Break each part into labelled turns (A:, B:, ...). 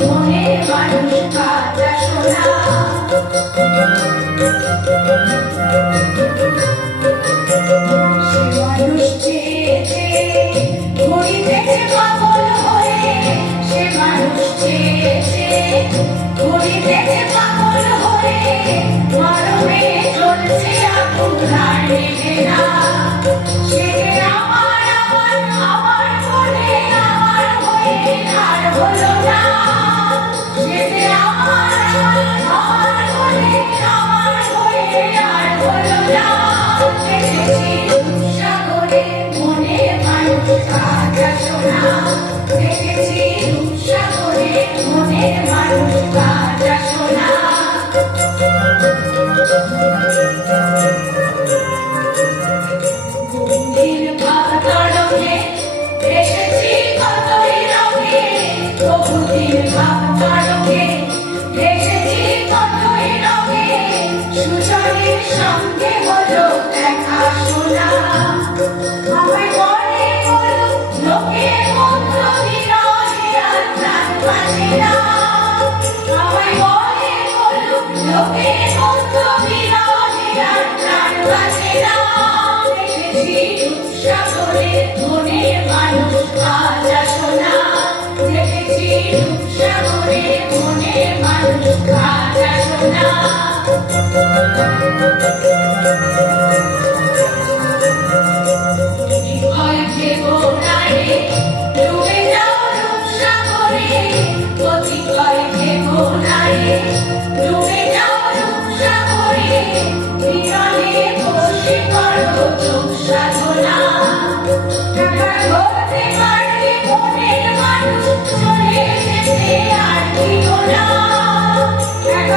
A: মনে মানুষ কাজা শোনা
B: Bye. Krishna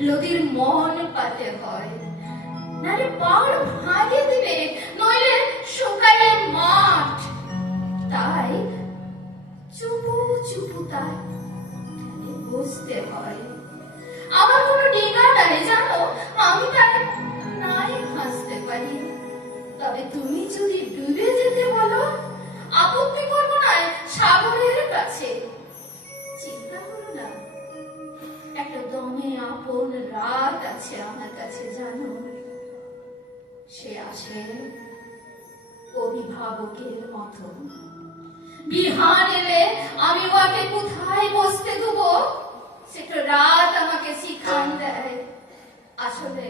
B: নদীর মন পাতে হয়। নারে পাড় ভাঙে দিবে, নইলে শুকাইলে মাঠ। তাই চুপু চুপু তাই বুঝতে হয়। আমার কোনো ডিগা নাই, জানো? আমি তাই নাই হাসতে পারি। তবে তুমি যদি ডুবে যেতে বলো, আপত্তি করব নাই সাগরের কাছে। আছে আমার কাছে জানো, সে আসে অভিভাবকের মতো। বিহান এলে আমি ওকে কোথায় বসতে দেবো? সেটা রাত আমাকে শিখান দেয়। আসলে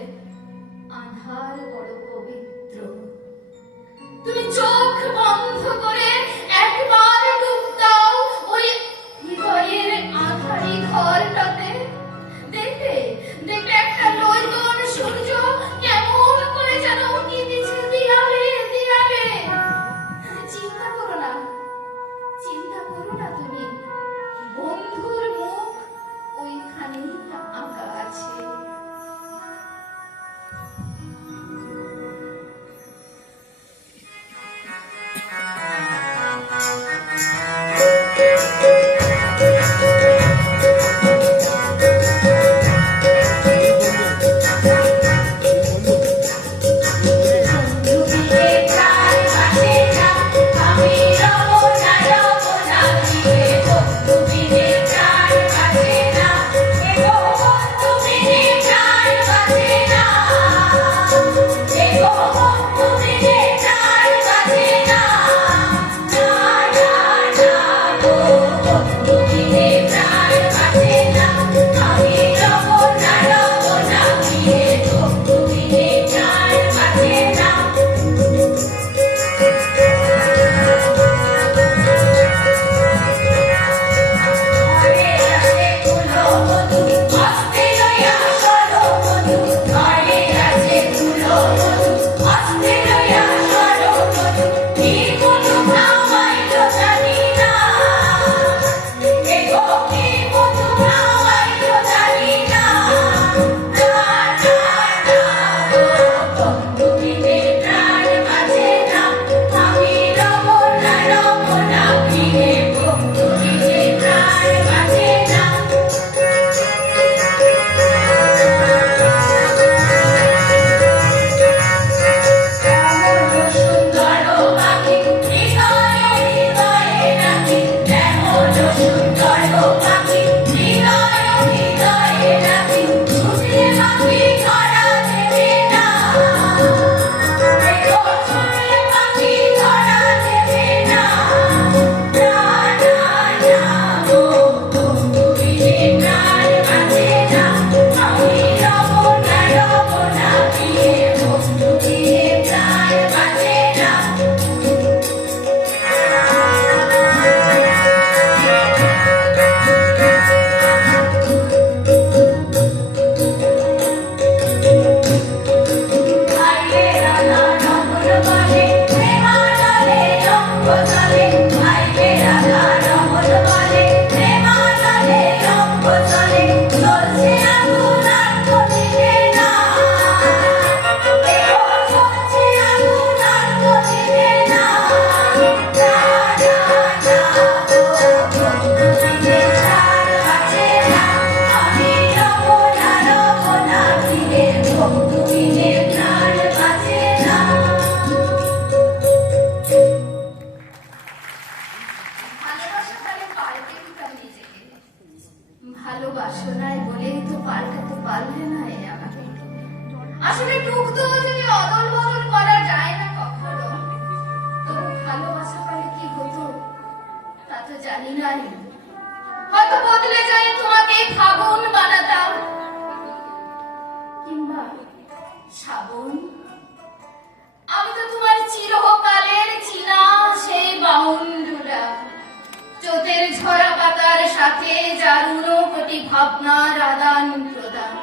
B: ভাবনার আদান প্রদান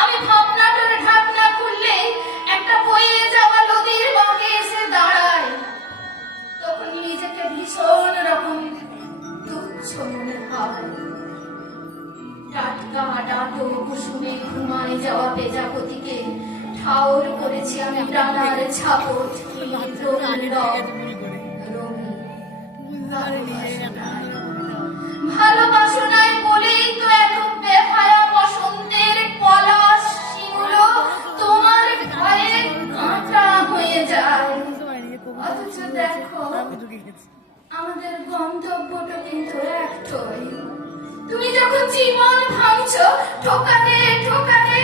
B: আমি ভাবনাটার ঢাকনা খুললে একটা বইয়ে যাওয়া নদীর বাঁকে এসে দাঁড়ায়। তখন নিজেকে ভীষণ রকম তুচ্ছ মনে হয়। টাটকা ডাটো কুসুমে ঘুমায় যাওয়া প্রজাপতিকে ঠাউর করেছি আমি ডানার ছাপট ভালোবাসনায় অথচ দেখো আমাদের গন্তব্যটা কিন্তু একটাই। তুমি যখন জীবন ভাঙছো ঠোকাতে ঠোকাতে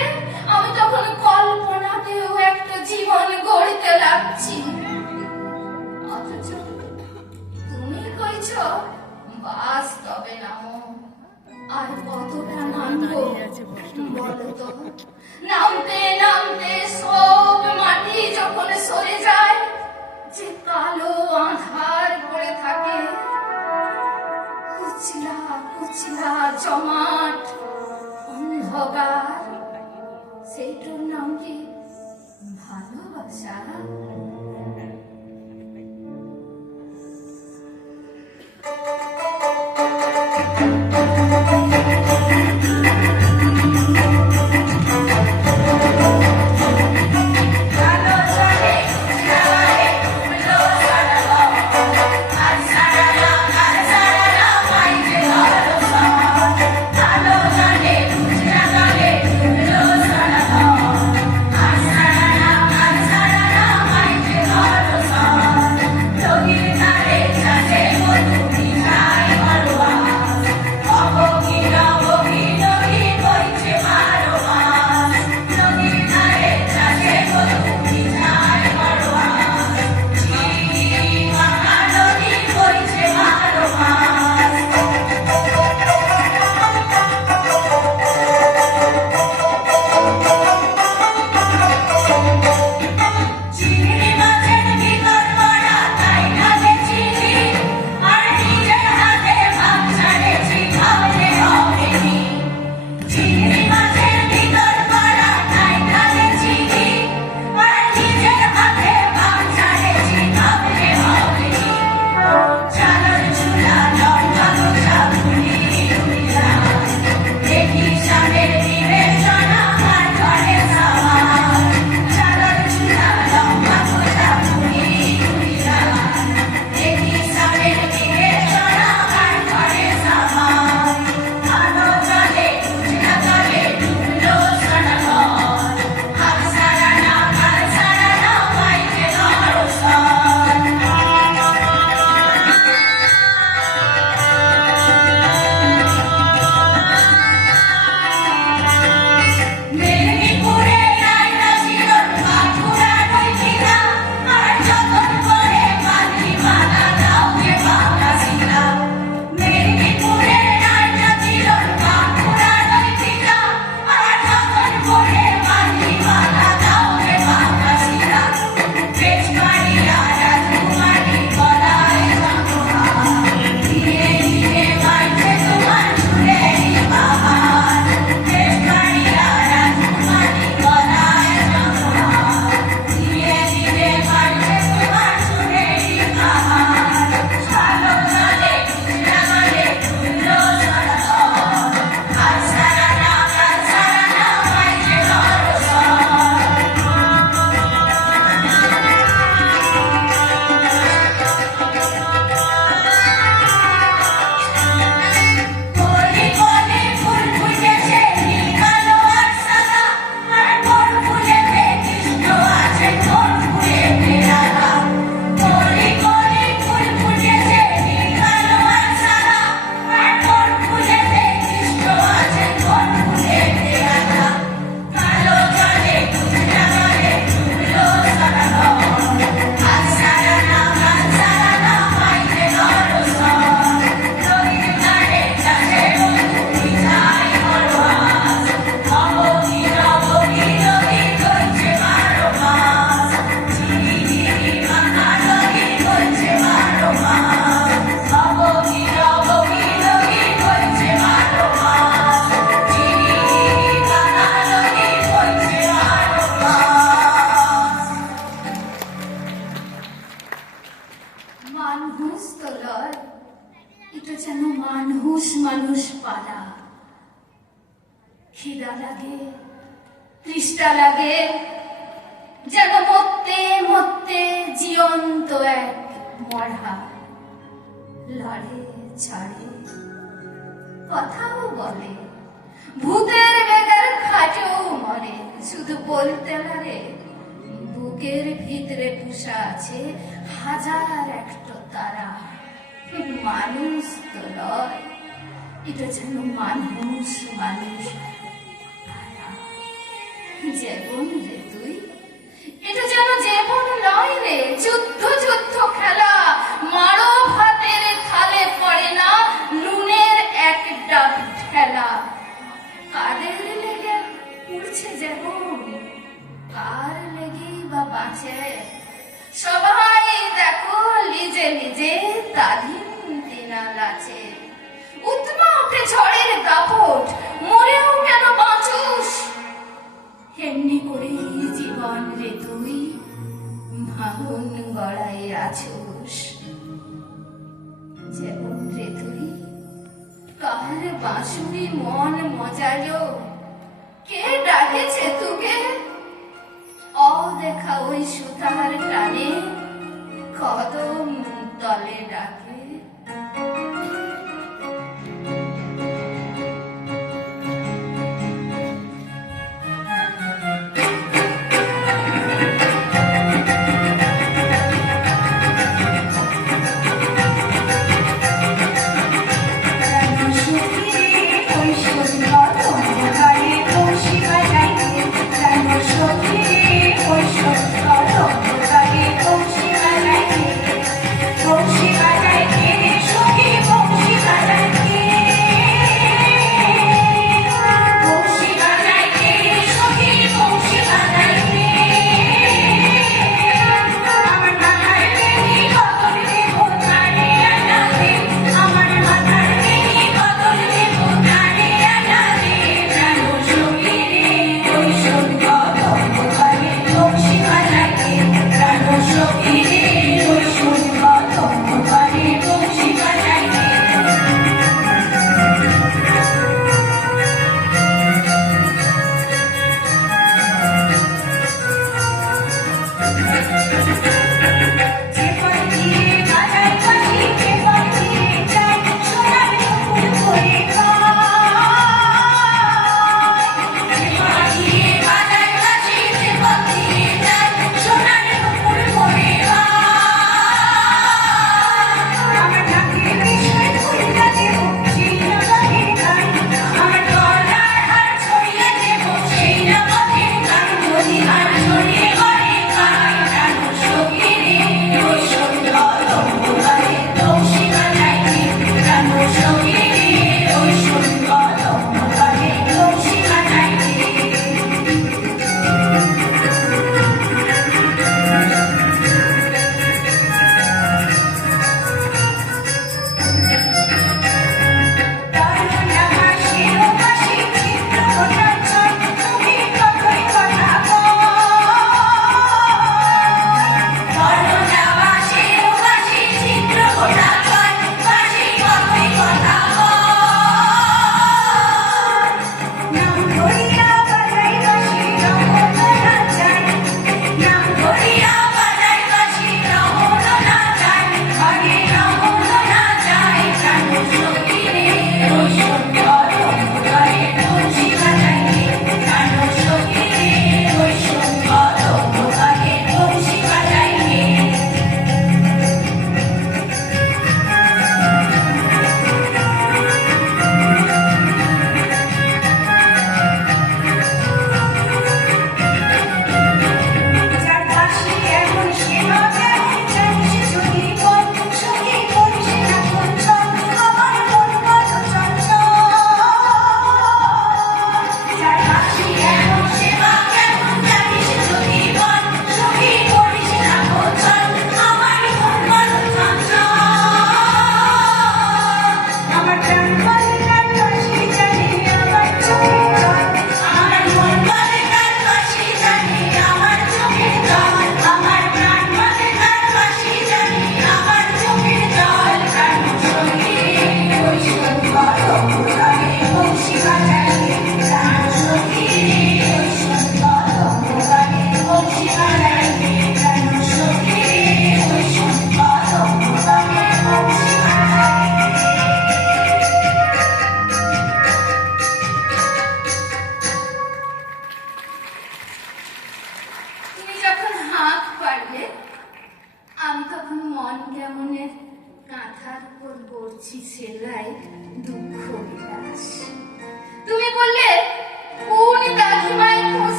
B: শুধু বলতে পারে, বুকের ভিতরে পুষা আছে হাজার একটা তারা। মানুষ তো নয়,
C: এটা যেন মানুষ মানুষ যেমন রে তুই, এটা যেন যেমন নয় রে, যুদ্ধ যুদ্ধ খেলা। মারো ভাতের থালে পড়ে না, নুনের এক ডাব ঠেলা কাদের উড়ছে যেমন। কার লেগেই বা বাঁচে। সবাই দেখো লিজে লিজে তালিম দিনা লাচে উৎমা উঠে ঝড়ের দাপট, মরেও কেন বাঁচুস? এমনি করেই জীবন রে তুই, ভাঙন গড়াই আছুস। যেমন রে তুই, কার বাঁশুরি মন মজালো? কে ডাকেছে তোকে? অ দেখা ওই সুতার টানে কদম তলে ডাকে।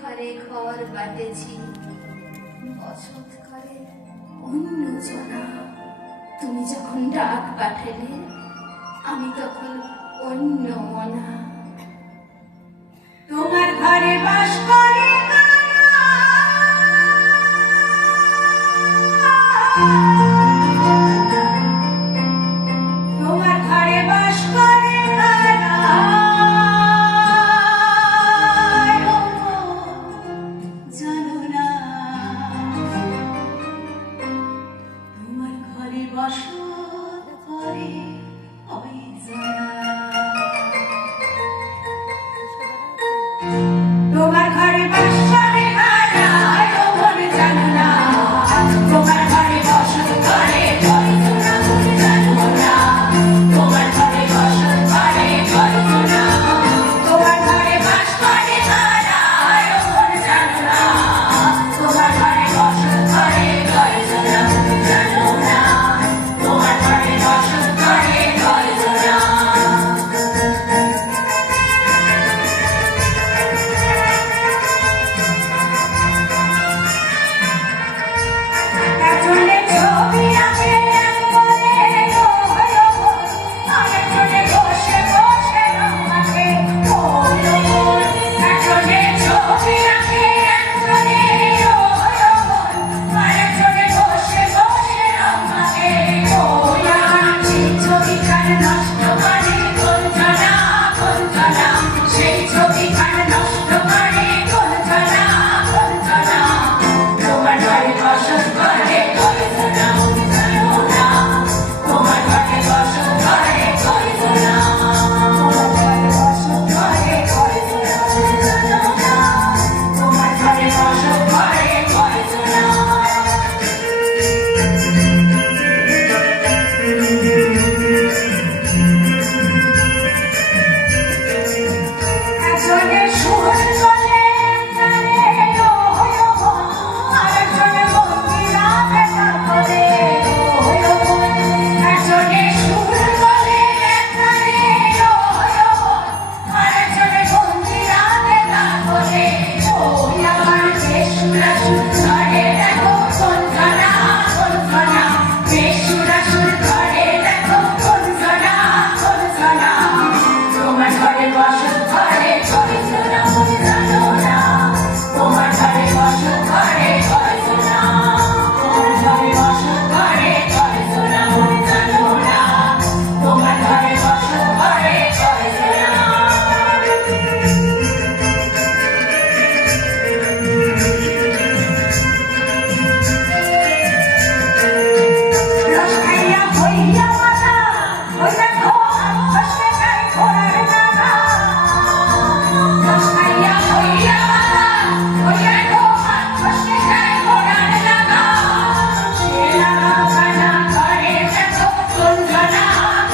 C: ঘরে ঘর বাটেছি অন্য জনা। তুমি যখন ডাক পাঠালে, আমি তখন অন্য মনা।
B: তোমার ঘরে বাস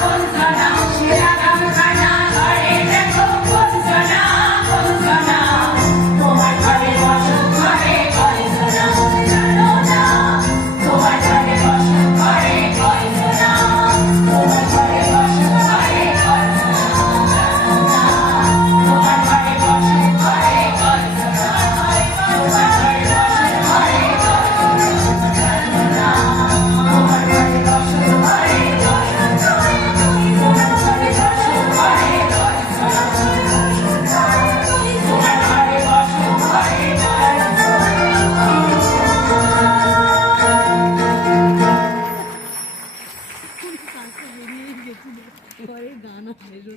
B: was